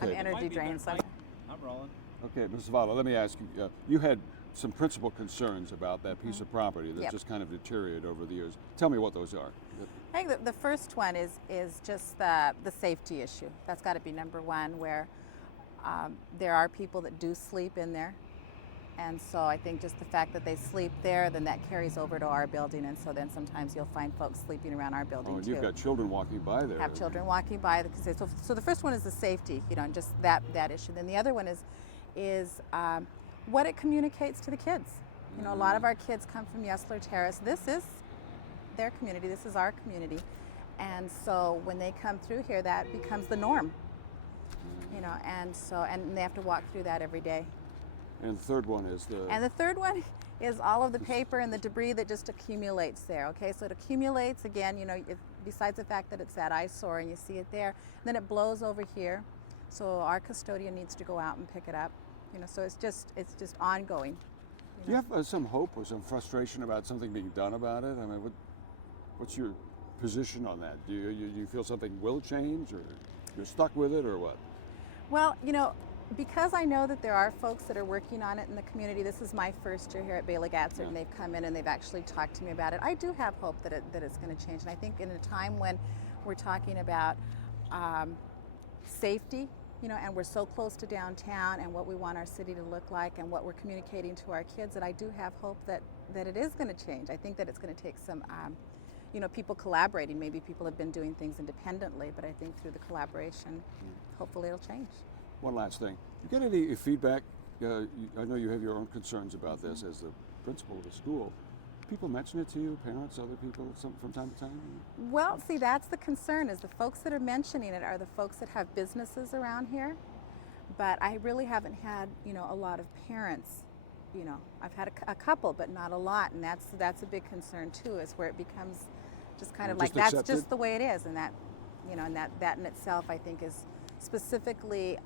I'm Okay. energy drained, so I'm rolling. Okay, Mrs. Zavala, let me ask you. You had some principal concerns about that piece of property that Yep. just kind of deteriorated over the years. Tell me what those are. I think the first one is just the safety issue. That's got to be number one, where there are people that do sleep in there. And so I think just the fact that they sleep there, then that carries over to our building. And so then sometimes you'll find folks sleeping around our building Oh, and too. you've got children walking by there. Have children walking by. So the first one is the safety, and just that issue. Then the other one is what it communicates to the kids. A lot of our kids come from Yesler Terrace. This is their community. This is our community. And so when they come through here, that becomes the norm. And they have to walk through that every day. And the third one is And the third one is all of the paper and the debris that just accumulates there. Okay, so it accumulates again. Besides the fact that it's that eyesore and you see it there, then it blows over here. So our custodian needs to go out and pick it up. So it's just ongoing. Do you have some hope or some frustration about something being done about it? I mean, what's your position on that? Do you feel something will change, or you're stuck with it, or what? Well, because I know that there are folks that are working on it in the community. This is my first year here at Bailey Gatzert, and they've come in and they've actually talked to me about it. I do have hope that it's going to change, and I think in a time when we're talking about safety, and we're so close to downtown and what we want our city to look like and what we're communicating to our kids, that I do have hope that it is going to change. I think that it's going to take some people collaborating. Maybe people have been doing things independently, but I think through the collaboration, hopefully it'll change. One last thing. You get any feedback? I know you have your own concerns about this as the principal of the school. People mention it to you, parents, other people, from time to time? Well, see, that's the concern, is the folks that are mentioning it are the folks that have businesses around here. But I really haven't had, a lot of parents. I've had a couple, but not a lot, and that's a big concern too, is where it becomes just kind of like that's accepted? just the way it is, and that, and that in itself, I think, is specifically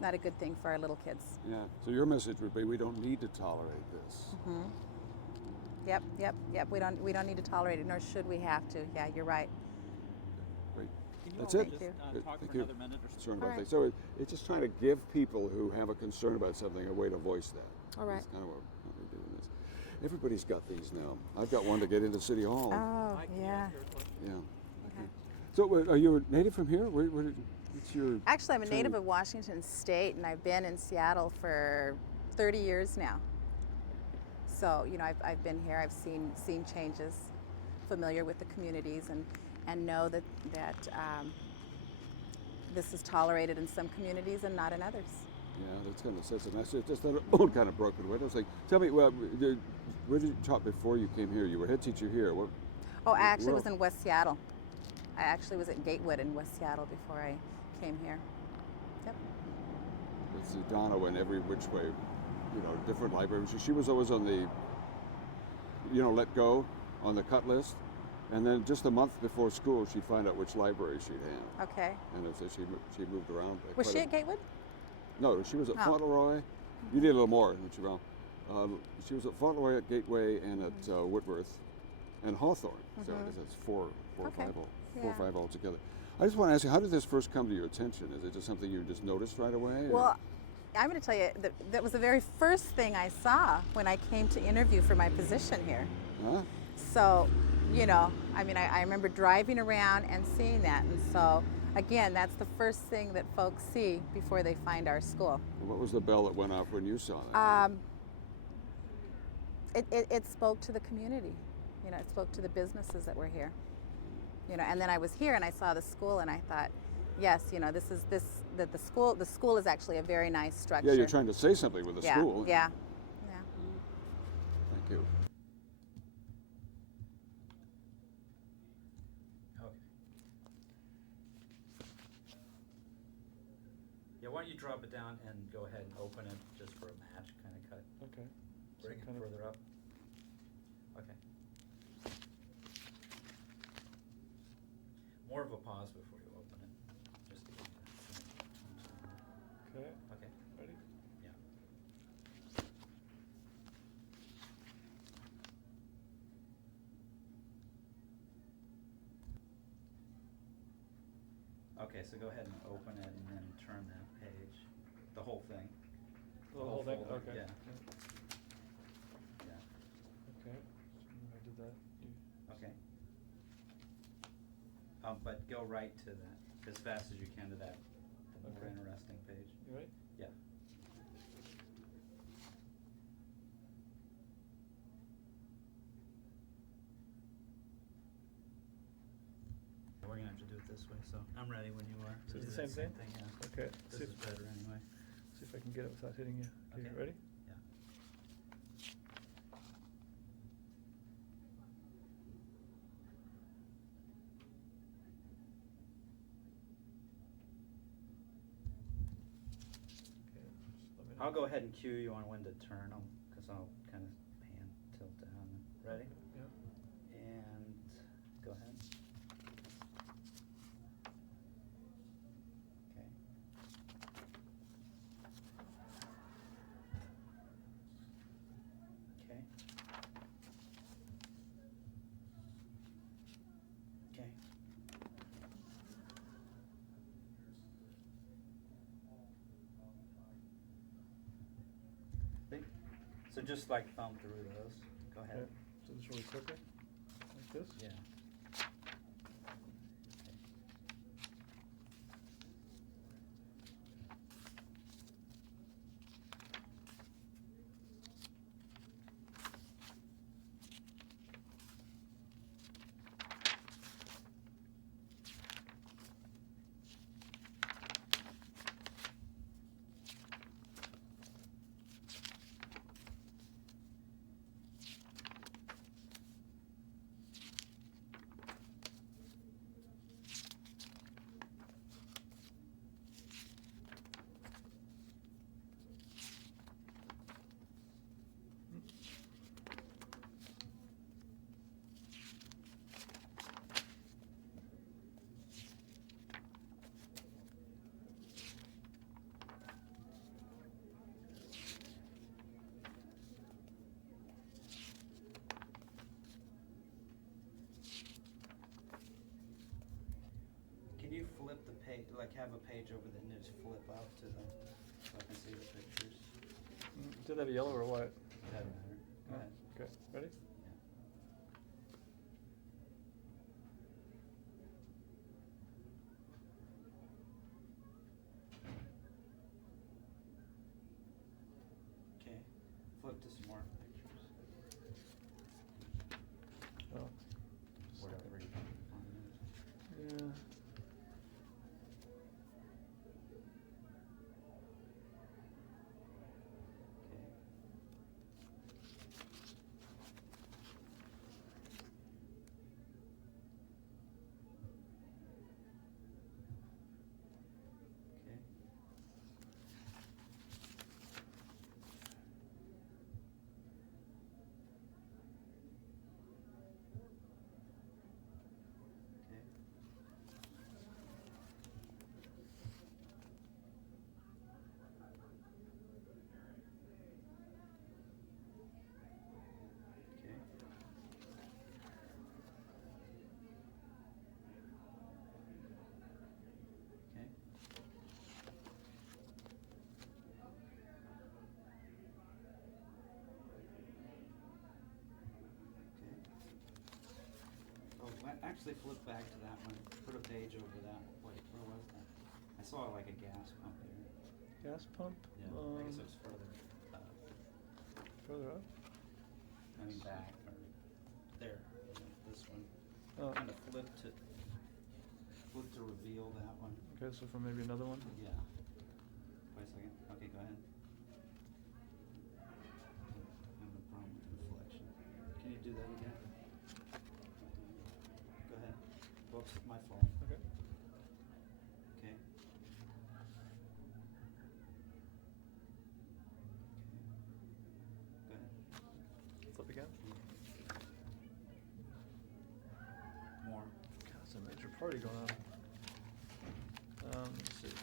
not a good thing for our little kids. Yeah. So your message would be, we don't need to tolerate this. Mm-hmm. Yep. We don't need to tolerate it, nor should we have to. Yeah, you're right. Great. Can you That's all it. just talk Thank for you. another minute or so? Concerned All about right. things. So it's just trying to give people who have a concern about something a way to voice that. All right. That's kind of what we're doing this. Everybody's got these now. I've got one to get into City Hall. Oh, Mike, can you yeah. ask your question? Yeah. Okay. So are you a native from here? What's your Actually, I'm a native training? of Washington State, and I've been in Seattle for 30 years now. So, I've been here. I've seen changes, familiar with the communities, and know that this is tolerated in some communities and not in others. Yeah, that's kind of says a message. Just that old kind of broken windows thing. Tell me, where did you taught before you came here? You were head teacher here. What? Oh, I actually Where? was in West Seattle. I actually was at Gatewood in West Seattle before I came here. Yep. Let's see, Donna went every which way, different libraries. She was always on the, let go on the cut list. And then just a month before school, she'd find out which library she'd have. Okay. And so she moved around. Was quite she a- at Gatewood? No, she was at Oh. Fauntleroy. You did a little more, didn't you, Val? She was at Fauntleroy, at Gateway, and at Whitworth, and Hawthorne. So I guess that's four or Okay. five altogether. I just want to ask you, how did this first come to your attention? Is it just something you just noticed right away? or- Well, I'm going to tell you that was the very first thing I saw when I came to interview for my position here. Huh? So, I remember driving around and seeing that. And so, again, that's the first thing that folks see before they find our school. What was the bell that went off when you saw that? It spoke to the community. It spoke to the businesses that were here. And then I was here and I saw the school and I thought, yes, that the school is actually a very nice structure. Yeah, you're trying to say something with the yeah, school. Yeah. Thank you. Okay. Yeah, why don't you drop it down and go ahead and open it just for a match kind of cut. Okay. Bring it kind of- further up. Okay. More of a pause before you open it, just to get Okay. Okay. Ready? Yeah. Okay, so go ahead and open it and then turn that page, the whole thing. The whole thing, folder, okay. Yeah, yeah, Okay, so I did that. okay. But go right to that, as fast as you can to that, the more Okay. interesting page. You ready? Yeah. We're gonna have to do it this way, so I'm ready when you are. So We'll it's do the that same thing? Yeah. Okay, This is better anyway. see if I can get it without hitting you. Okay, Okay. ready? Yeah. Okay, just let me know. I'll go ahead and cue you on when to turn them, because I'll kind of pan, tilt down. Ready? Yeah. And go ahead. Okay. Okay. Okay. See? So just like thumb through those. Go ahead. Okay, so this really quickly, like this? Yeah. Can you flip the page, like have a page over the and just flip up to the, so I can see the pictures? Did that have yellow or white? Doesn't matter. Go ahead. Okay, ready? Yeah. Okay, flip to some more pictures. Oh. Whatever you want. Yeah. Okay. Okay. Okay. Okay. Okay. Okay. Oh, actually flip back to that one. Put a page over that. Wait, where was that? I saw like a gas pump there. Gas pump? Yeah, I guess it was further up. Further up? I mean back or there. This one. Oh. Kind of flip to reveal that one. Okay, so for maybe another one? Yeah. Wait a second. Okay, go ahead. I'm having a problem with reflection. Can you do that again? Go ahead. Whoops, my fault. Okay. Okay. Go ahead. Flip again? More. God, it's a major party going on. Let's see.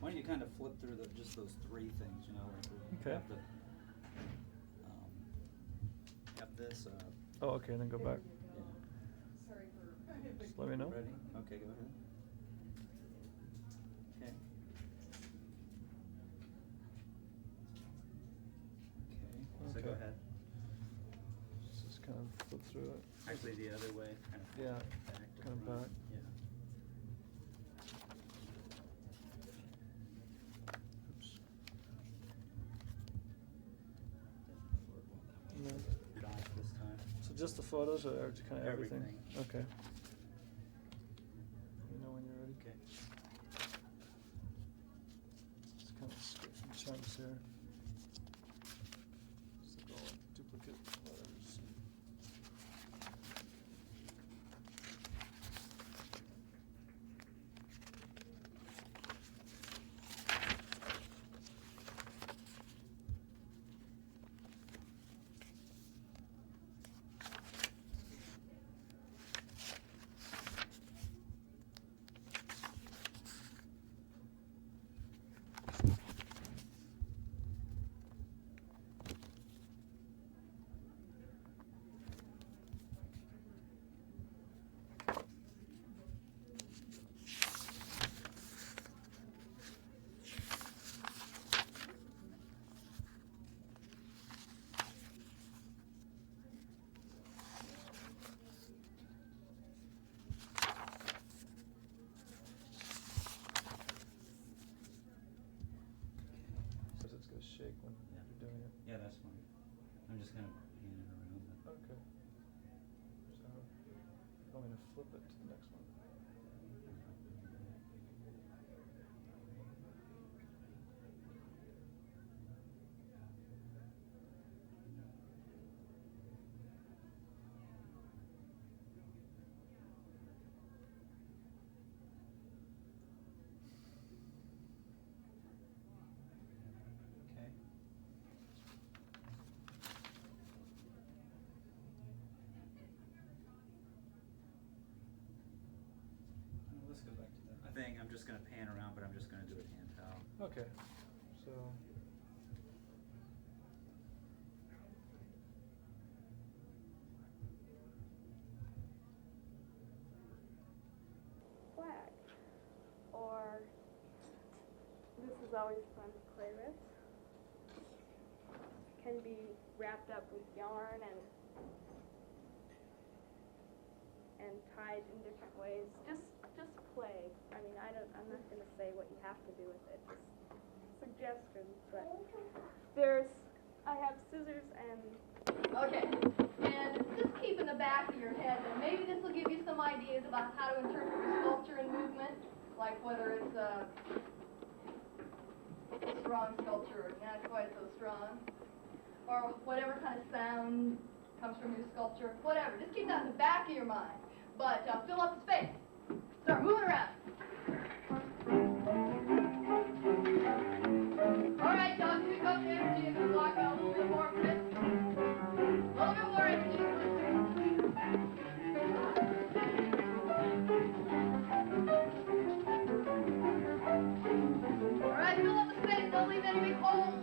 Why don't you kind of flip through just those three things, you know, like we Okay. have the, have this, Oh, okay, then go back. Yeah. Just let me know. Ready? Okay, go ahead. Okay. Okay, so go Okay. ahead. Let's just kind of flip through it. Actually, the other way, kind of Yeah, back to kind of front. back. Yeah. Oops. Didn't work well that way. No. Back this time. So just the photos or kind of everything? Everything. Okay. You know when you're ready? Okay. Just kind of skip some chunks here. Just like all duplicate letters. Because it's going to shake when Yeah. you're doing it. Yeah, that's fine. I'm just kind of panning around. But Okay. So, you want me to flip it to the next one? Okay. Let's go back to that. I think I'm just gonna pan around, but I'm just gonna do it hand towel. Okay. So, flag. Or this is always fun to play with. Can be wrapped up with yarn and tied in different ways. Just play. I mean, I'm not gonna say what you have to do with it. Just suggestions. But I have scissors and. Okay, and just keep in the back of your head that maybe this will give you some ideas about how to interpret your sculpture and movement, like whether it's a strong sculpture or not quite so strong, or whatever kind of sound comes from your sculpture, whatever. Just keep that in the back of your mind, but fill up the space. Start moving around. All right, y'all, pick up the energy in the block out a little bit more for this. A little bit more energy. All right, fill up the space. Don't leave any big holes.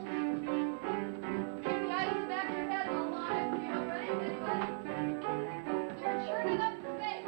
Keep the eyes in the back of your head all alive. You know, ready? Anybody? You're churning up the space.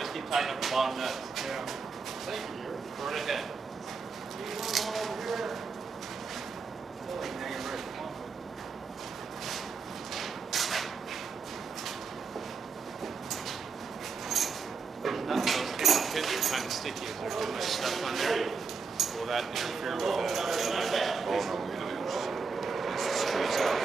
Just keep tightening up the bottom nuts. Yeah. Thank you. Burn it in. There's nothing, those paper pins are kind of sticky. Is there too much stuff on there? Will that interfere with the... Oh, no, it's squeeze out.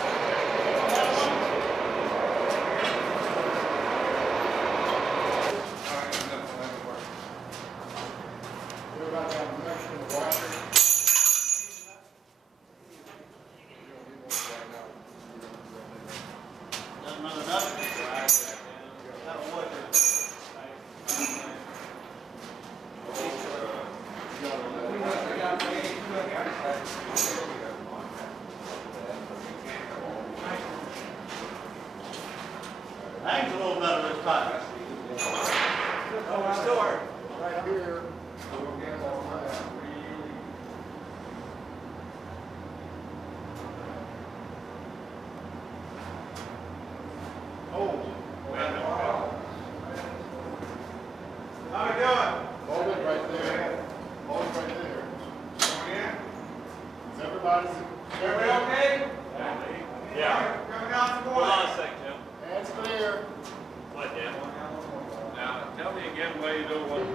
What about that connection to the washer? Doesn't run enough. That'll work. Hangs a little better this time. Oh, we're still hurt. Right here. Oh. How we doing? Hold it right there. Hold it right there. Is everybody? Everybody okay? Yeah. Coming out some Hold on a second, Jim. Hands clear. What, Dan? Now, tell me again why you don't want...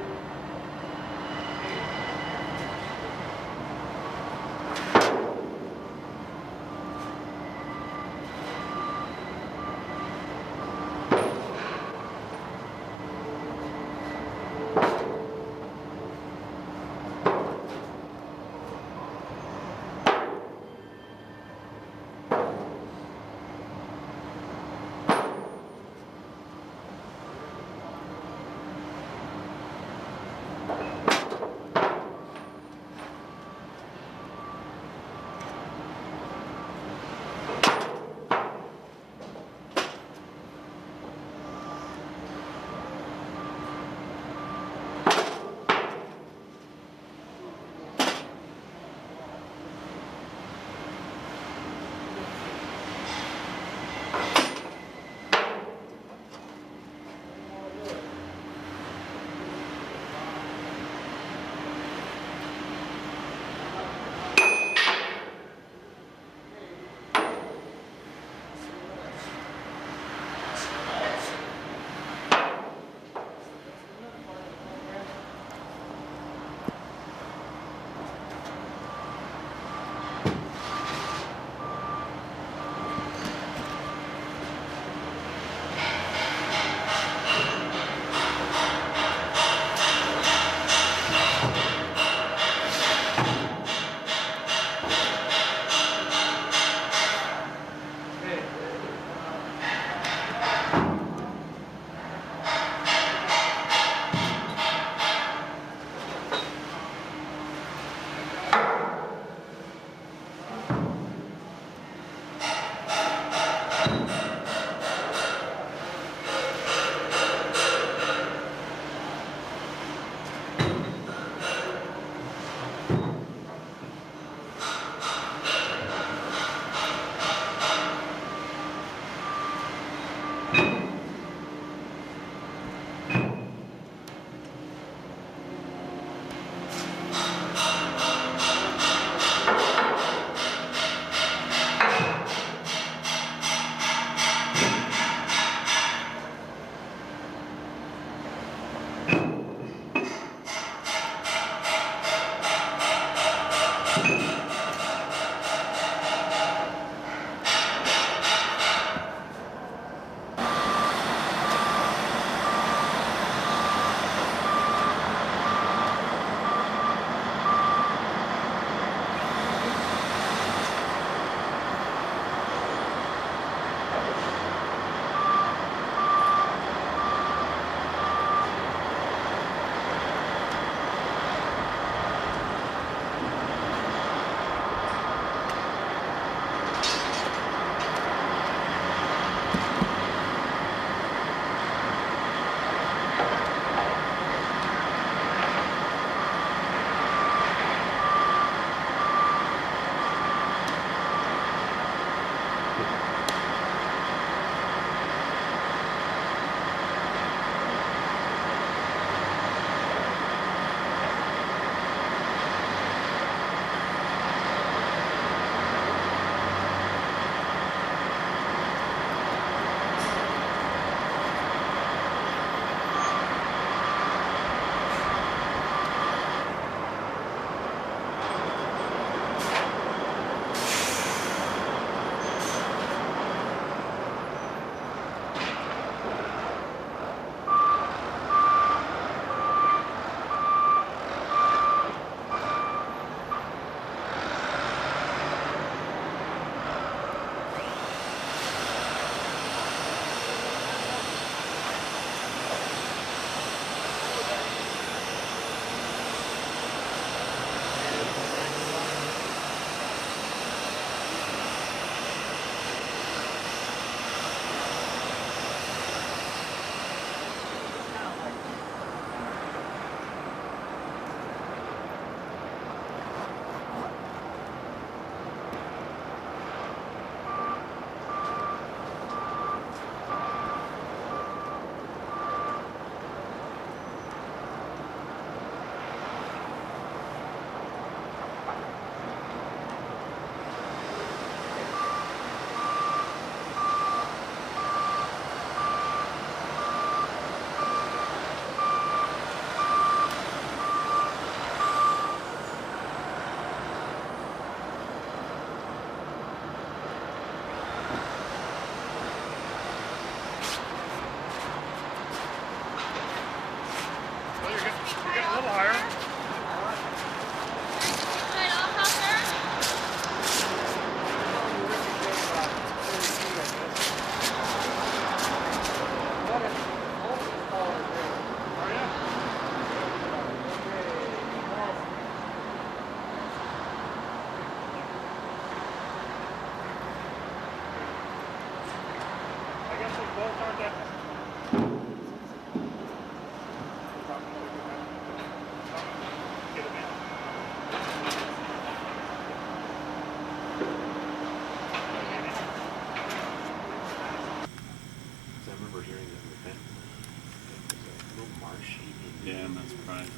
Yeah, I'm not surprised.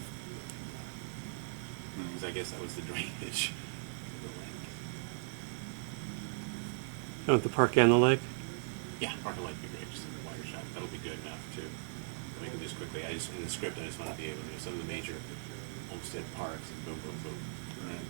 Because I guess that was the drainage. The lake. Oh, the park and the lake? Yeah, park and lake would be great. Just a wider shot. That'll be good enough to make it just quickly. In the script, I just want to be able to do some of the major homestead parks and boom, boom, boom. And then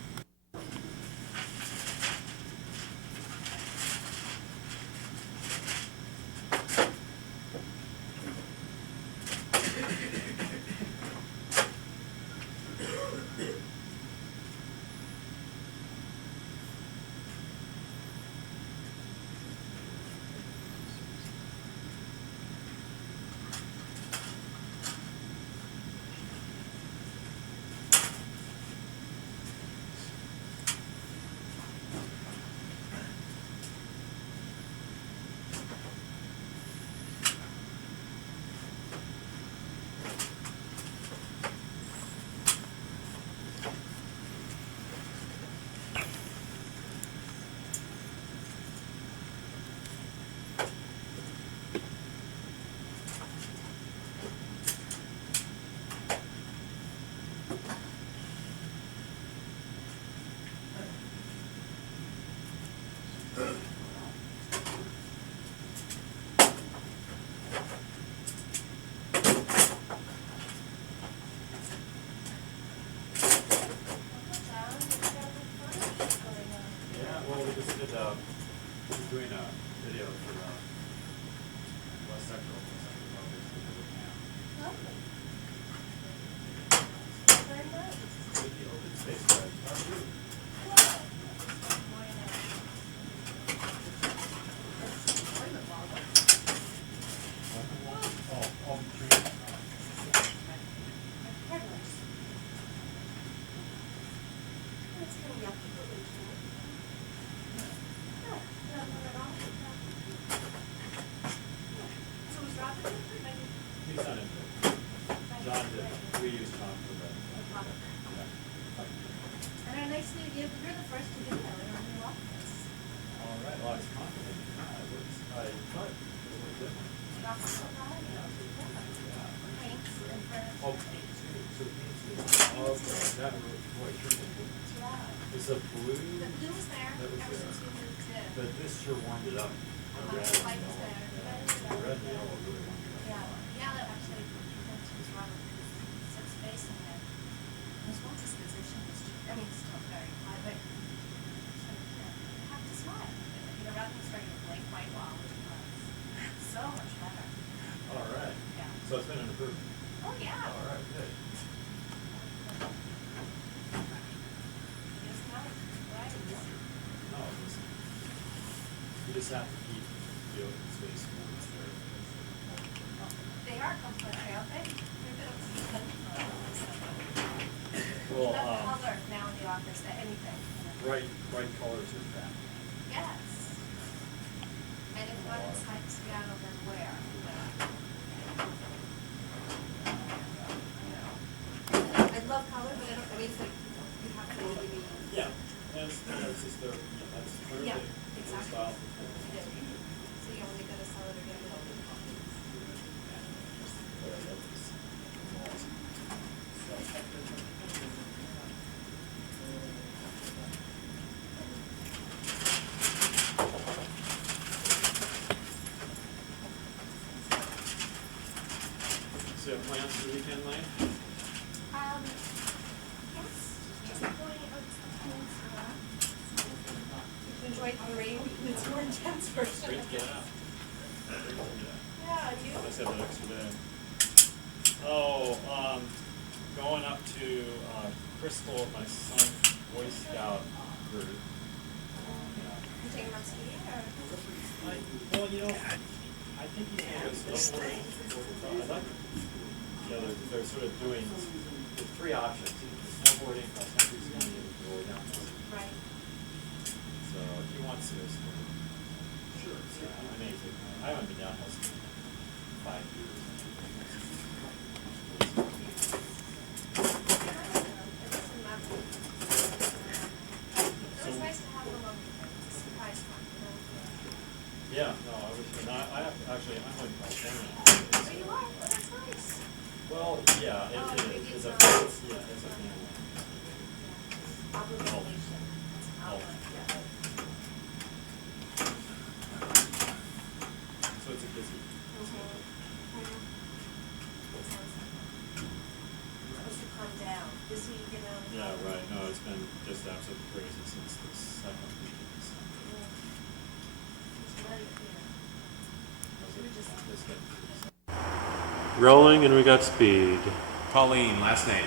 Yeah, well, we just did, we're doing a video for, West Central Project for the camp. With the open space guys. Oh, trees. He's not into it. John did. We used Tom for that. Yeah. And our nice new, you're the first to do that in our new office. All right, well, I was confident. I thought it was different. Paints and furniture. Oh, paint too. So paint too. Okay, that boy, sure. Is the blue, The blue was there, That was ever there. since we moved in. but this sure warmed it up. The red The and light was yellow. there. The red and yellow really warmed it up. Yeah, that actually, that's was Robert, sits facing it. His one's disposition is, I mean, still very high, but it's like, you have to smile. You know, rather than starting with blank white wall, which was so much better. All right. Yeah. So it's been an improvement. Oh, yeah. All right, good. Just not, right? No, listen. You just have to keep the open space ones there. They are complimentary, aren't they? They're good at Well, love color now in the office, anything. bright colors are back. Yes. And if one is like Seattle, then where? I love color, but I don't, I mean, it's like, you have to really be. Yeah, that's just their, that's their Yeah, thing, their exactly. style. So you only gotta sell it or get it all. So you have plans for the weekend, Lane? Yes, just going out to the peninsula. You enjoyed the rain, it's more intense version. Great to get out. Yeah, you? Let's have an extra day. Oh, going up to, Crystal, my son's Boy Scout group. You taking them skiing or? Well, you know, I think he's gonna go snowboarding. I'd like, they're sort of doing, there's three options, snowboarding, cross country skiing, or downhill. Right. So if he wants to go snowboard, sure, I may take him. I haven't been downhill skiing in 5 years. It was nice to have them on, it's a surprise one, you know? Yeah, no, I wish, and I have to, actually, I'm going to California. Oh, you are? Oh, that's nice. Well, Yeah, it Oh, is. you did It's a, some- it's, yeah, it's a family. Obligation. Oh. Yeah. So it's a busy. Supposed to calm down. This week, you know. Yeah, right. No, it's been just absolutely crazy since the second meeting. So. It's bloody clear. This getting through this. Rolling and we got speed. Pauline, last name.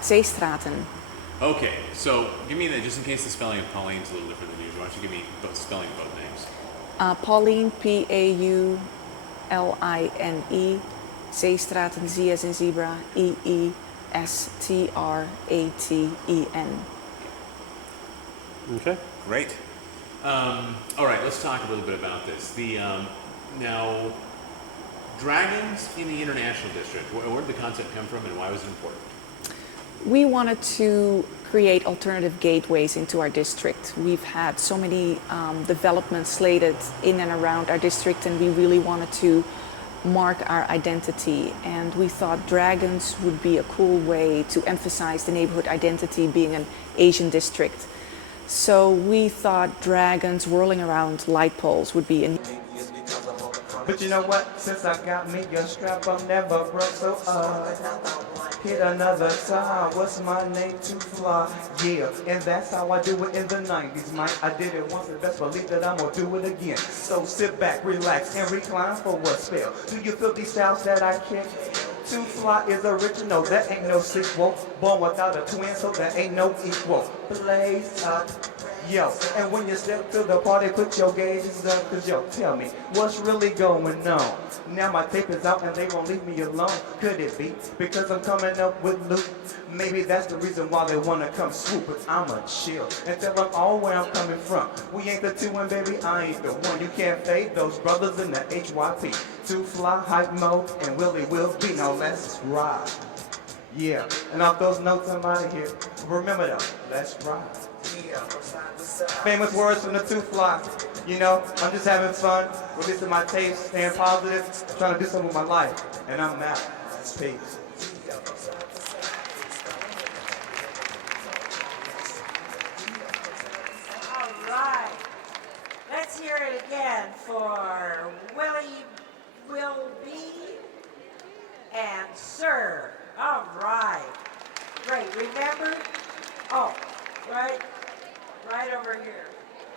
Zeestraten. Okay, so give me that, just in case the spelling of Pauline's a little different than usual. Why don't you give me both spelling of both names? Pauline, Pauline. Zeestraten, Z as in zebra, Eestraten. Okay. Great. All right, let's talk a little bit about this. Now, dragons in the International District, where did the concept come from and why was it important? We wanted to create alternative gateways into our district. We've had so many developments slated in and around our district, and we really wanted to mark our identity. And we thought dragons would be a cool way to emphasize the neighborhood identity being an Asian district. So we thought dragons whirling around light poles would be a But you know what? Since I got me a strap, I'm never broke, so hit another time. What's my name? To fly. Yeah, and that's how I do it in the 90s, Mike. I did it once, and best believe that I'm gonna do it again. So sit back, relax, and recline for what spell. Do you feel these styles that I kick? To fly is original, that ain't no sequel. Born without a twin, so that ain't no equal. Blaze up. Yo, and when you step to the party, put your gauges up, cause yo, tell me, what's really going on? Now my tape is out and they won't leave me alone. Could it be because I'm coming up with loot? Maybe that's the reason why they wanna come swoop, but I'ma chill and tell them all where I'm coming from. We ain't the two and baby, I ain't the one. You can't fade those brothers in the HYP. To fly, hype mode, and Willie will be. Now let's ride. Yeah, and off those notes I'm out of here. Remember though, let's ride. Famous words from the two fly. You know, I'm just having fun, releasing my tapes, staying positive, trying to do something with my life. And I'm out. Peace. All right. Let's hear it again for Willie Will Be and Sir. All right. Great. Remember? Oh, right over here.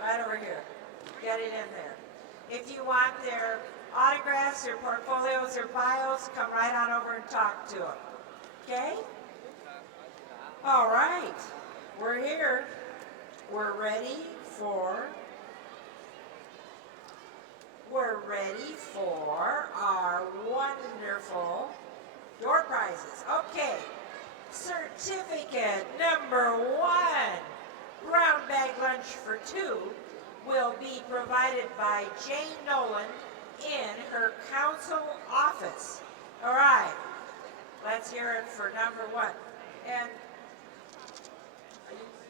Right over here. Get it in there. If you want their autographs, their portfolios, their bios, come right on over and talk to them. Okay? All right. We're here. We're ready for our wonderful door prizes. Okay. Certificate number 1. Brown bag lunch for 2 will be provided by Jane Nolan in her council office. All right, let's hear it for number 1. And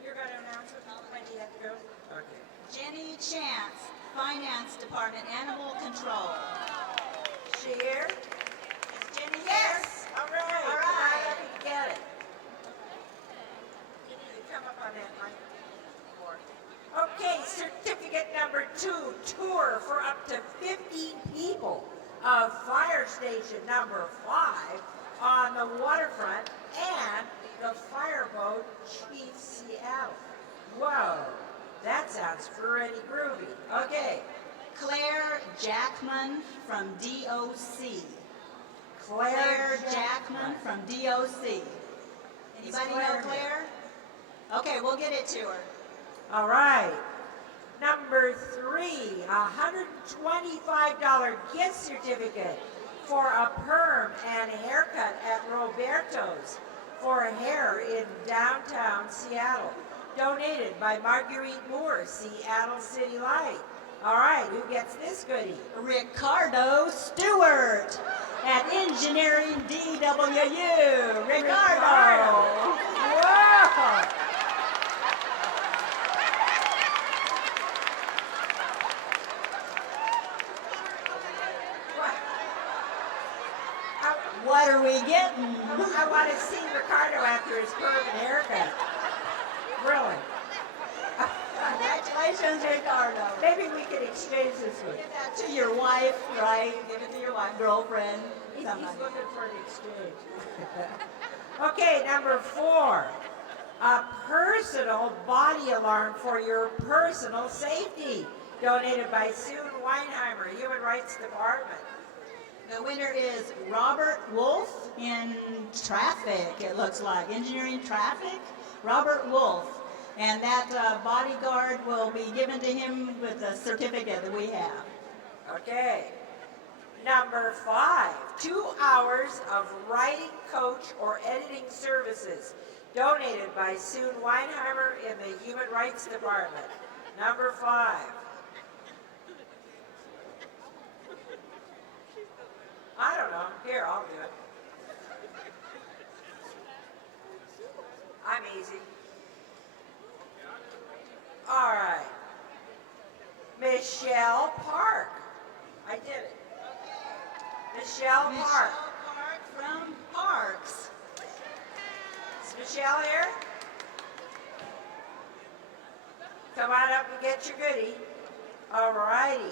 you're going to announce it? When do you have to go? Okay. Jenny Chance, Finance Department, Animal Control. She here? Is Jenny here? Yes. All right. All right. Come on up and get it. You come up on that mic. Okay, certificate number 2, tour for up to 15 people of Fire Station number 5 on the waterfront and the fireboat Chief Seattle. Whoa, that sounds pretty groovy. Okay. Claire Jackman from DOC. Claire Jackman from DOC. Anybody know Claire? Okay, we'll get it to her. All right. Number 3, $125 gift certificate for a perm and haircut at Roberto's for hair in downtown Seattle. Donated by Marguerite Moore, Seattle City Light. All right, who gets this goodie? Ricardo Stewart at Engineering DWU. Ricardo. Whoa. What are we getting? I want to see Ricardo after his permanent haircut. Really. Congratulations, Ricardo. Maybe we could exchange this one. Give that to your wife, right? Give it to your wife, girlfriend. He's somebody. looking for an exchange. Okay, number 4. A personal body alarm for your personal safety. Donated by Sue Weinheimer, Human Rights Department. The winner is Robert Wolf in traffic, it looks like. Engineering traffic, Robert Wolf. And that bodyguard will be given to him with a certificate that we have. Okay. Number 5, 2 hours of writing coach or editing services. Donated by Sue Weinheimer in the Human Rights Department. Number 5. I don't know. Here, I'll do it. I'm easy. All right. Michelle Park. I did it. Michelle Park. Michelle Park from Parks. Is Michelle here? Come on up and get your goodie. All righty.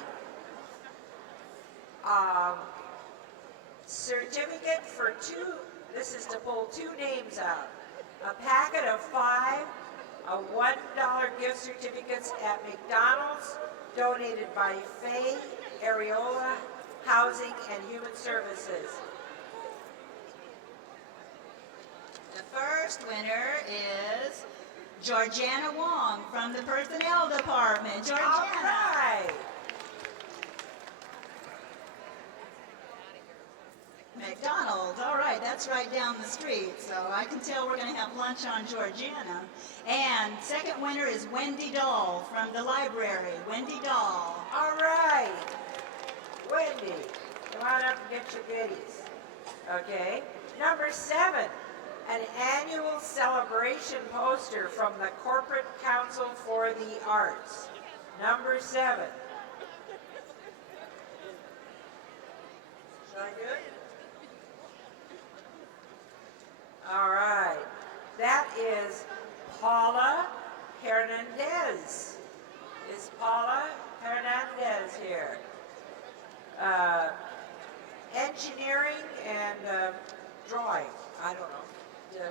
Certificate for 2, this is to pull 2 names out. A packet of 5, a $1 gift certificates at McDonald's, donated by Faye Areola Housing and Human Services. The first winner is Georgiana Wong from the Personnel Department. Georgiana. All right. McDonald's, all right, that's right down the street, so I can tell we're going to have lunch on Georgiana. And second winner is Wendy Dahl from the library. Wendy Dahl. All right. Wendy, come on up and get your goodies. Okay. Number 7, an annual celebration poster from the Corporate Council for the Arts. Number 7. Should I do it? All right. That is Paula Hernandez. Is Paula Hernandez here? Engineering and drawing. I don't know.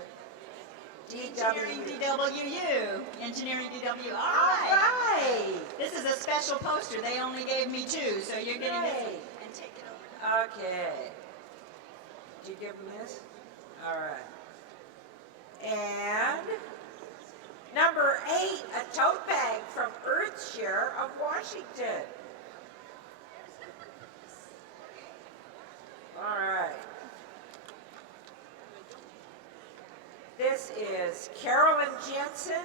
Engineering DWU. Engineering DWU. All All right. right. This is a special poster. They only gave me 2, so you're getting this Great. and take it over. Okay. Did you give them this? All right. And number 8, a tote bag from Earthshare of Washington. All right. This is Carolyn Jensen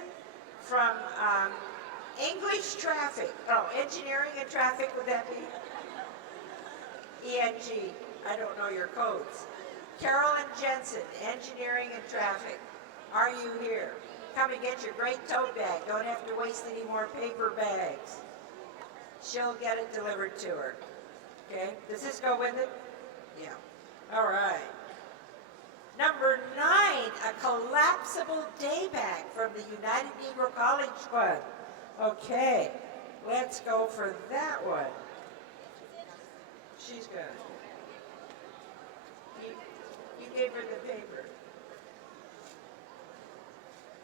from English Traffic. Oh, Engineering and Traffic, would that be? ENG. I don't know your codes. Carolyn Jensen, Engineering and Traffic. Are you here? Come and get your great tote bag. Don't have to waste any more paper bags. She'll get it delivered to her. Okay? Does this go with it? Yeah. All right. Number 9, a collapsible day bag from the United Negro College Fund. Okay. Let's go for that one. She's good. You gave her the paper.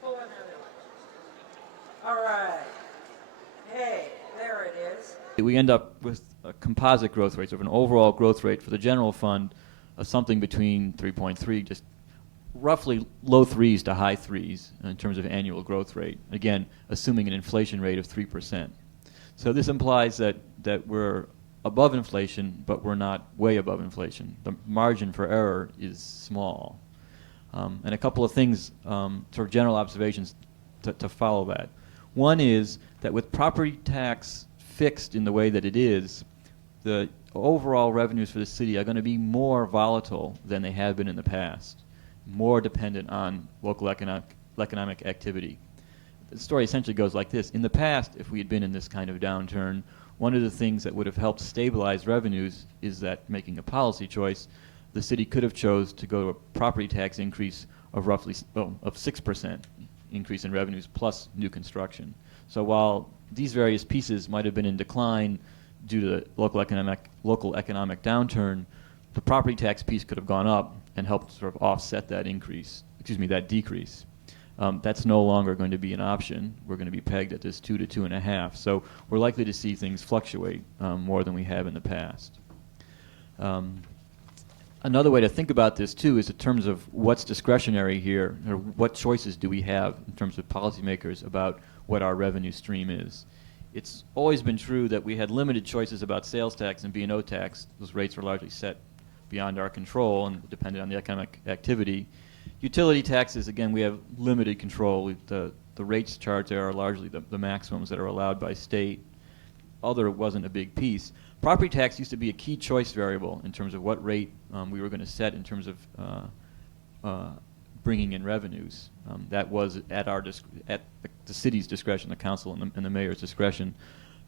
Pull another one. All right. Hey, there it is. We end up with a composite growth rate, so of an overall growth rate for the general fund of something between 3.3, just roughly low 3s to high 3s in terms of annual growth rate. Again, assuming an inflation rate of 3%. So this implies that we're above inflation, but we're not way above inflation. The margin for error is small. And a couple of things, sort of general observations to follow that. One is that with property tax fixed in the way that it is, the overall revenues for the city are going to be more volatile than they have been in the past, more dependent on local economic activity. The story essentially goes like this. In the past, if we had been in this kind of downturn, one of the things that would have helped stabilize revenues is that making a policy choice, the city could have chose to go to a property tax increase of roughly of 6% increase in revenues plus new construction. So while these various pieces might have been in decline due to the local economic downturn, the property tax piece could have gone up and helped sort of offset that decrease. That's no longer going to be an option. We're going to be pegged at this 2 to 2.5. So we're likely to see things fluctuate more than we have in the past. Another way to think about this too is in terms of what's discretionary here, or what choices do we have in terms of policymakers about what our revenue stream is. It's always been true that we had limited choices about sales tax and B&O tax. Those rates were largely set beyond our control and depended on the economic activity. Utility taxes, again, we have limited control. The rates charged there are largely the maximums that are allowed by state. Other wasn't a big piece. Property tax used to be a key choice variable in terms of what rate we were going to set in terms of bringing in revenues. That was at the city's discretion, the council and the mayor's discretion.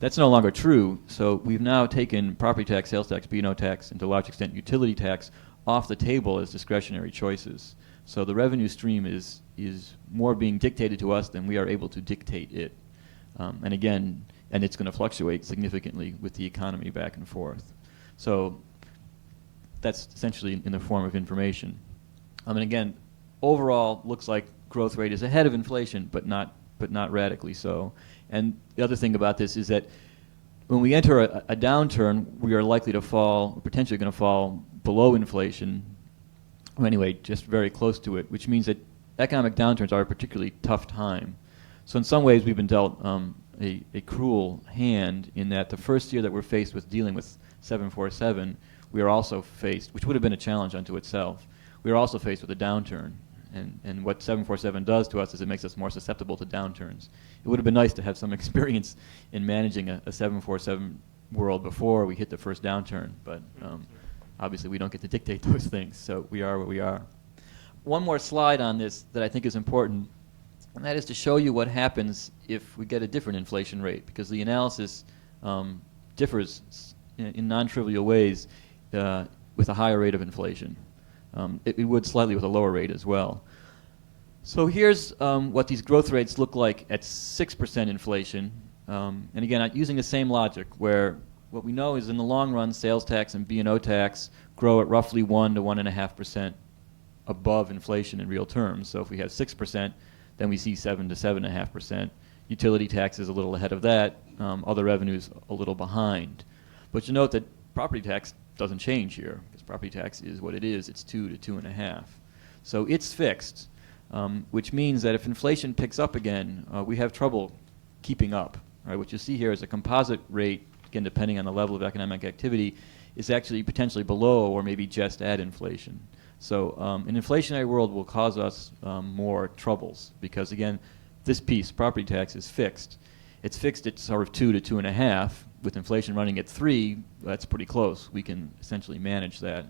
That's no longer true. So we've now taken property tax, sales tax, B&O tax, and to a large extent utility tax off the table as discretionary choices. So the revenue stream is more being dictated to us than we are able to dictate it. And it's going to fluctuate significantly with the economy back and forth. So that's essentially in the form of information. And again, overall looks like growth rate is ahead of inflation, but not radically so. And the other thing about this is that when we enter a downturn, we are likely to fall, potentially going to fall below inflation, or anyway, just very close to it, which means that economic downturns are a particularly tough time. So in some ways, we've been dealt a cruel hand in that the first year that we're faced with dealing with 747, we are also faced, which would have been a challenge unto itself, we are also faced with a downturn. And what 747 does to us is it makes us more susceptible to downturns. It would have been nice to have some experience in managing a 747 world before we hit the first downturn, but obviously we don't get to dictate those things, so we are what we are. One more slide on this that I think is important, and that is to show you what happens if we get a different inflation rate, because the analysis differs in non-trivial ways with a higher rate of inflation. It would slightly with a lower rate as well. So here's what these growth rates look like at 6% inflation. And again, using the same logic, where what we know is in the long run, sales tax and B&O tax grow at roughly 1 to 1.5% above inflation in real terms. So if we have 6%, then we see 7 to 7.5%. Utility tax is a little ahead of that. Other revenues a little behind. But you note that property tax doesn't change here, because property tax is what it is. It's 2 to 2.5. So it's fixed, which means that if inflation picks up again, we have trouble keeping up. Right? What you see here is a composite rate, again, depending on the level of economic activity, is actually potentially below or maybe just at inflation. So an inflationary world will cause us more troubles, because again, this piece, property tax, is fixed. It's fixed at sort of 2 to 2.5. With inflation running at 3, that's pretty close. We can essentially manage that.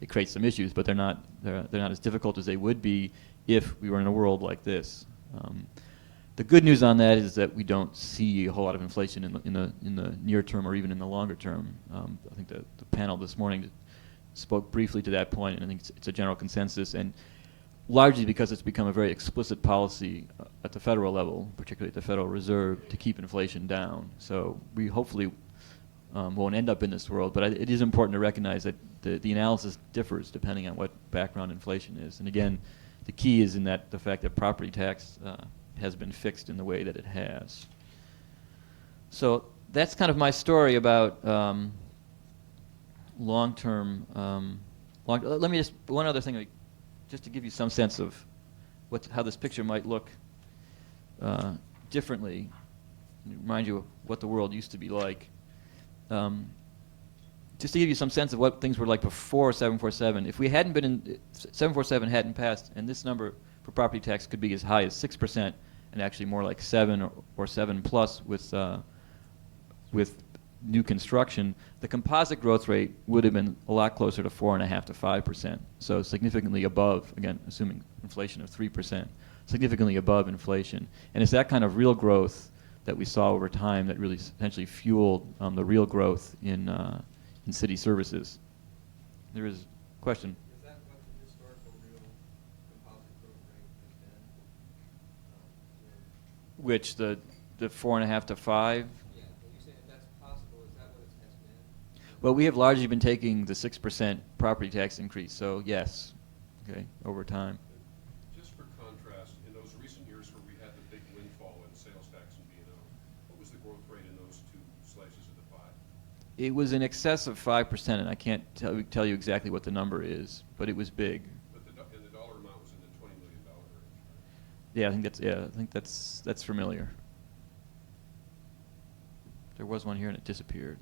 It creates some issues, but they're not as difficult as they would be if we were in a world like this. The good news on that is that we don't see a whole lot of inflation in the near term or even in the longer term. I think the panel this morning spoke briefly to that point, and I think it's a general consensus, and largely because it's become a very explicit policy at the federal level, particularly at the Federal Reserve, to keep inflation down. So we hopefully won't end up in this world, but it is important to recognize that the analysis differs depending on what background inflation is. And again, the key is in that the fact that property tax has been fixed in the way that it has. So that's kind of my story about long-term. Let me just, one other thing, just to give you some sense of how this picture might look differently, remind you of what the world used to be like. Just to give you some sense of what things were like before 747. If we hadn't been in, 747 hadn't passed, and this number for property tax could be as high as 6%, and actually more like 7 or 7 plus with new construction, the composite growth rate would have been a lot closer to 4.5 to 5%. So significantly above, again, assuming inflation of 3%, significantly above inflation. And it's that kind of real growth that we saw over time that really essentially fueled the real growth in city services. there is question. Is that what the historical real composite growth rate has been? Which the 4.5 to 5? Yeah, when you say if that's possible, is that what it has been? Well, we have largely been taking the 6% property tax increase, so yes, okay, over time. Just for contrast, in those recent years where we had the big windfall in sales tax and B&O, what was the growth rate in those two slices of the pie? It was in excess of 5%, and I can't tell you exactly what the number is, but it was big. But and the dollar amount was in the $20 million range. Yeah, I think that's familiar. There was one here and it disappeared.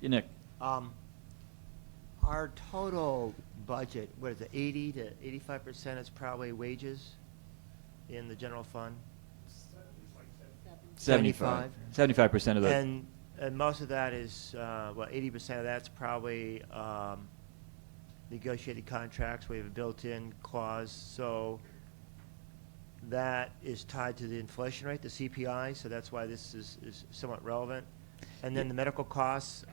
Yeah, Nick. Our total budget, what is it, 80 to 85% is probably wages in the general fund? 75% of the. And most of that is, 80% of that's probably negotiated contracts. We have a built-in clause, so that is tied to the inflation rate, the CPI, so that's why this is somewhat relevant. And then the medical costs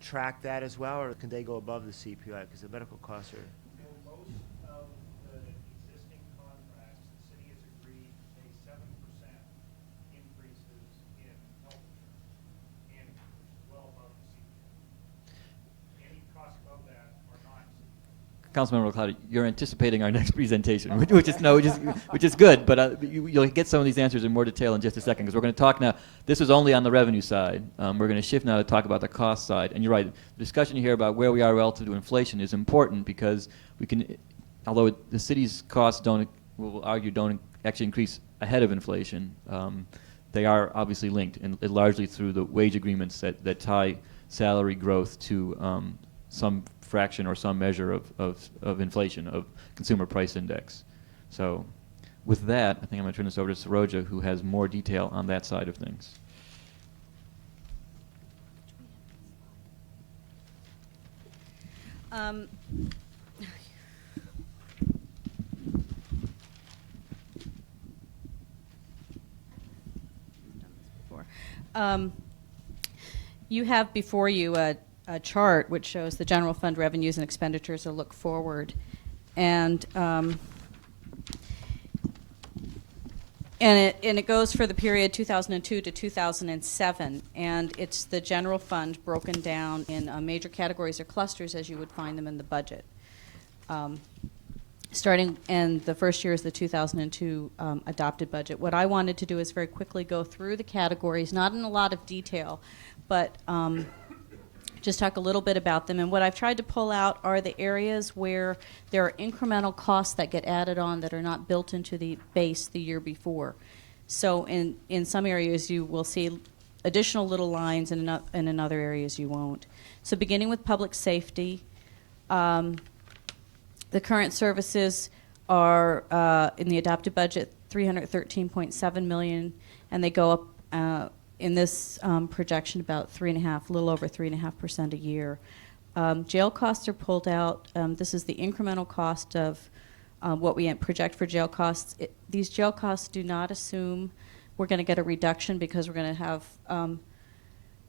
track that as well, or can they go above the CPI? Because the medical costs are... For most of the existing contracts, the city has agreed to pay 7% increases in health insurance, annually, which is well above the CPI. Any costs above that are not CPI. Councilmember Cloudy, you're anticipating our next presentation, which is good, but you'll get some of these answers in more detail in just a second, because we're going to talk now. This is only on the revenue side. We're going to shift now to talk about the cost side. And you're right, the discussion here about where we are relative to inflation is important, because we can, although the city's costs we'll argue don't actually increase ahead of inflation, they are obviously linked, and largely through the wage agreements that tie salary growth to some fraction or some measure of inflation, of consumer price index. So with that, I think I'm going to turn this over to Saroja, who has more detail on that side of things. You have before you a chart which shows the general fund revenues and expenditures a look forward, and it goes for the period 2002 to 2007, and it's the general fund broken down in major categories or clusters as you would find them in the budget. Starting, and the first year is the 2002 adopted budget. What I wanted to do is very quickly go through the categories, not in a lot of detail, but just talk a little bit about them. And what I've tried to pull out are the areas where there are incremental costs that get added on that are not built into the base the year before. So in some areas you will see additional little lines, and in other areas you won't. So beginning with public safety, the current services are in the adopted budget $313.7 million, and they go up in this projection about a little over 3.5% a year. Jail costs are pulled out. This is the incremental cost of what we project for jail costs. These jail costs do not assume we're going to get a reduction because we're going to have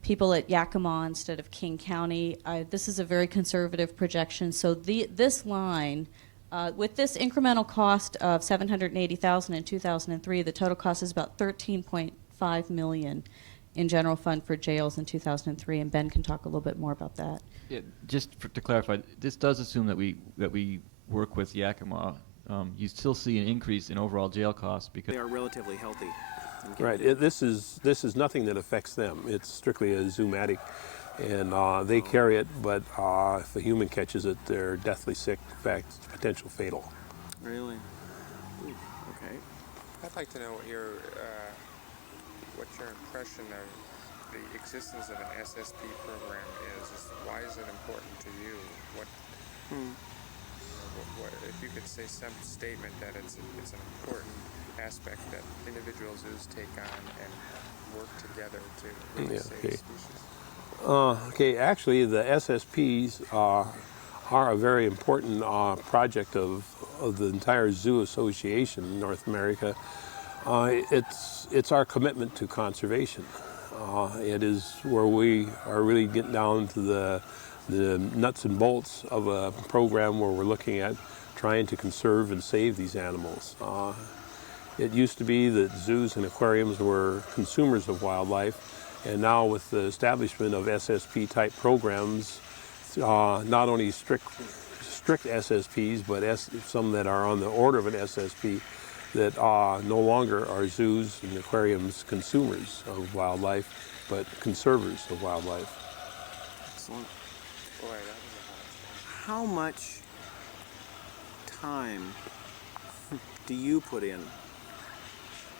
people at Yakima instead of King County. This is a very conservative projection. So this line, with this incremental cost of $780,000 in 2003, the total cost is about $13.5 million in general fund for jails in 2003, and Ben can talk a little bit more about that. Yeah, just to clarify, this does assume that we work with Yakima. You still see an increase in overall jail costs because they are relatively healthy. Right. This is nothing that affects them. It's strictly a zoomatic, and they carry it. But if a human catches it, they're deathly sick. In fact, it's potential fatal. Really? Ooh, okay. I'd like to know what your impression of the existence of an SSP program is. Why is it important to you? What if you could say some statement that it's an important aspect that individual zoos take on and work together to really save the species? Okay, actually the SSPs are a very important project of the entire zoo association in North America. It's our commitment to conservation. It is where we are really getting down to the nuts and bolts of a program where we're looking at trying to conserve and save these animals. It used to be that zoos and aquariums were consumers of wildlife, and now with the establishment of SSP-type programs, not only strict SSPs, but some that are on the order of an SSP, that no longer are zoos and aquariums consumers of wildlife, but conservers of wildlife. Excellent. Boy, that was a How much time do you put in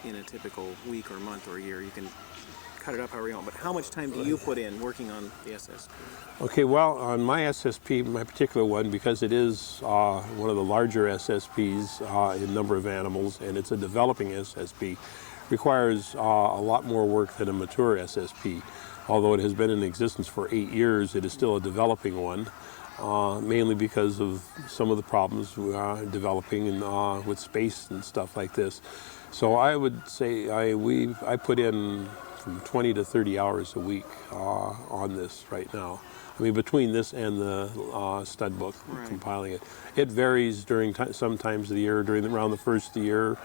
a typical week or month or year? You can cut it up however you want, but how much time do you put in working on the SSP? Okay, well, on my SSP, my particular one, because it is one of the larger SSPs in number of animals, and it's a developing SSP, requires a lot more work than a mature SSP. Although it has been in existence for 8 years, it is still a developing one, mainly because of some of the problems we are developing with space and stuff like this. So I would say I put in from 20 to 30 hours a week on this right now. I mean, between this and the stud book, compiling it. It varies during some times of the year. Around the first of the year,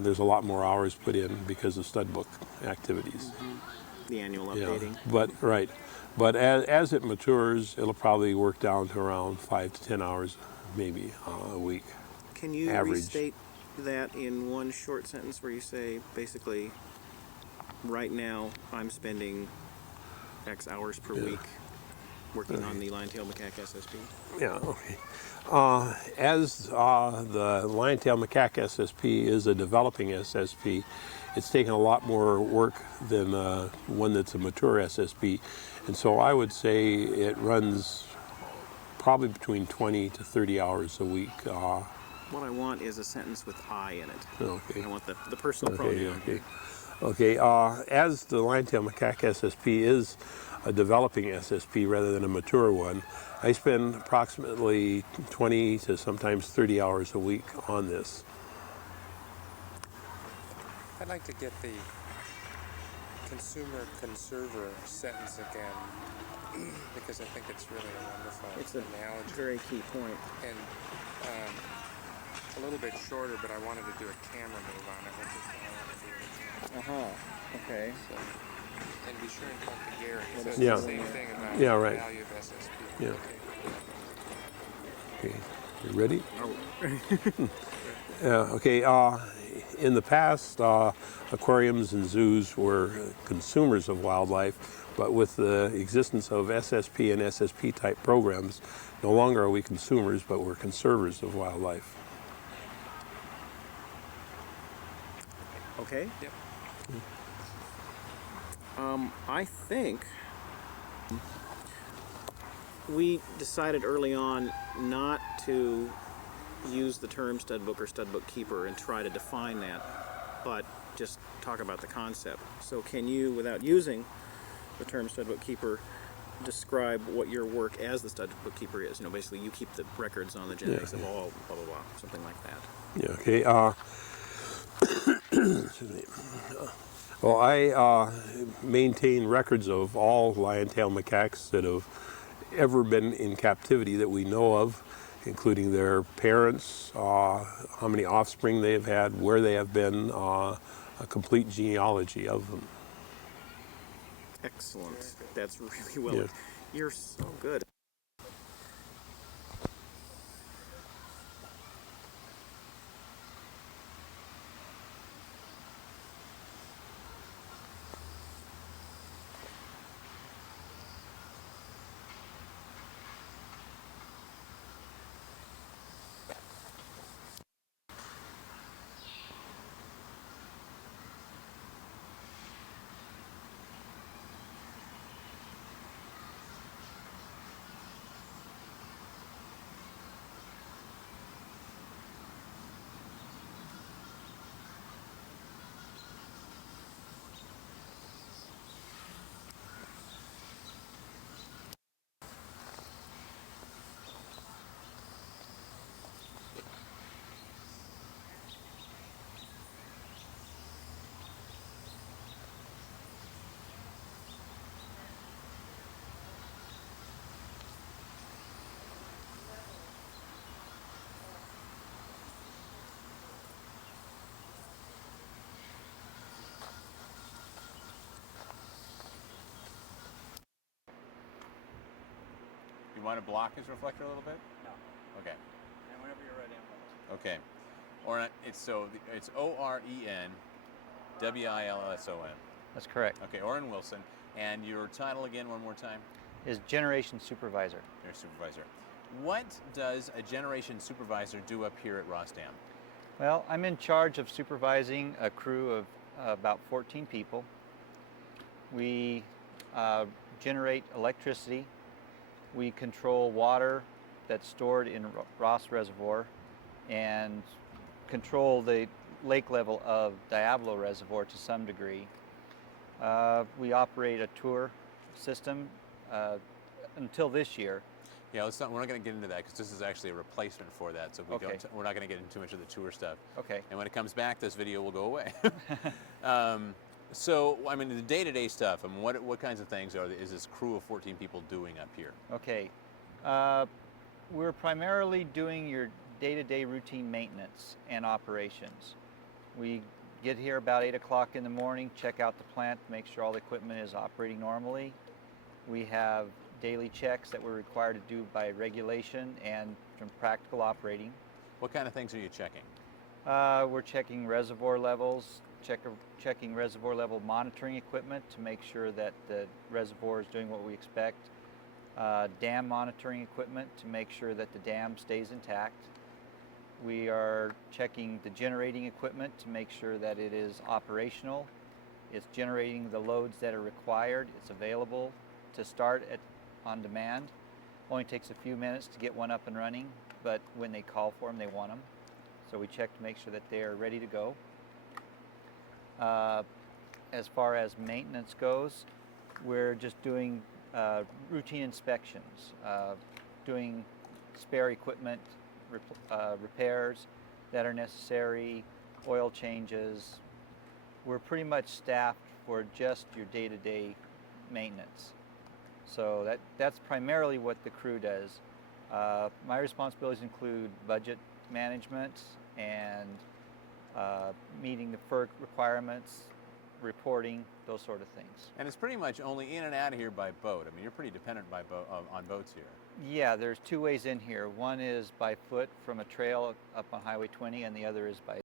there's a lot more hours put in because of stud book activities. The annual updating. Yeah, but as it matures, it'll probably work down to around 5 to 10 hours, maybe a week. Can you average. restate that in one short sentence where you say, basically, right now I'm spending X hours per week working on the Lion-Tail Macaque SSP? Yeah, okay. As the Lion-Tail Macaque SSP is a developing SSP, it's taken a lot more work than one that's a mature SSP. And so I would say it runs probably between 20 to 30 hours a week. What I want is a sentence with I in it. Okay. I want the personal pronoun. Okay, as the Lion-Tail Macaque SSP is a developing SSP rather than a mature one, I spend approximately 20 to sometimes 30 hours a week on this. I'd like to get the consumer conserver sentence again because I think it's really a wonderful analogy. Very key point. And a little bit shorter, but I wanted to do a camera move on it, which is what I want to do. Okay. So, and be sure and talk to Gary. So it's Yeah. the same thing about Yeah, the right. value of SSP. Yeah. Okay, you ready? Okay, in the past, aquariums and zoos were consumers of wildlife, but with the existence of SSP and SSP type programs, no longer are we consumers, but we're conservers of wildlife. Okay. Yep. I think we decided early on not to use the term stud book or stud book keeper and try to define that, but just talk about the concept. So can you, without using the term stud book keeper, describe what your work as the stud book keeper is? You know, basically you keep the records on the genetics of all, blah, blah, blah, something like that. Yeah, okay. Excuse me. Well, I maintain records of all lion-tail macaques that have ever been in captivity that we know of, including their parents, how many offspring they have had, where they have been, a complete genealogy of them. Excellent. That's really well. Yeah. You're so good. want to block his reflector a little bit? No. Okay. And whenever you're ready, I'm ready. Okay. It's ORENWILSON. That's correct. Okay, Orrin Wilson. And your title again, one more time? Is Generation Supervisor. Your supervisor. What does a generation supervisor do up here at Ross Dam? Well, I'm in charge of supervising a crew of about 14 people. We generate electricity. We control water that's stored in Ross Reservoir and control the lake level of Diablo Reservoir to some degree. We operate a tour system until this year. Yeah, we're not going to get into that because this is actually a replacement for that. So we're not going to get into too much of the tour stuff. Okay. And when it comes back, this video will go away. So, I mean, the day-to-day stuff. I mean, what kinds of things is this crew of 14 people doing up here? Okay. We're primarily doing your day-to-day routine maintenance and operations. We get here about 8 o'clock in the morning, check out the plant, make sure all the equipment is operating normally. We have daily checks that we're required to do by regulation and from practical operating. What kind of things are you checking? We're checking reservoir levels, checking reservoir level monitoring equipment to make sure that the reservoir is doing what we expect. Dam monitoring equipment to make sure that the dam stays intact. We are checking the generating equipment to make sure that it is operational. It's generating the loads that are required. It's available to start on demand. Only takes a few minutes to get one up and running, but when they call for them, they want them. So we check to make sure that they are ready to go. As far as maintenance goes, we're just doing routine inspections, doing spare equipment repairs that are necessary, oil changes. We're pretty much staffed for just your day-to-day maintenance. So that's primarily what the crew does. My responsibilities include budget management and meeting the FERC requirements, reporting, those sort of things. And it's pretty much only in and out of here by boat. I mean, you're pretty dependent on boats here. Yeah, there's two ways in here. One is by foot from a trail up on Highway 20, and the other is by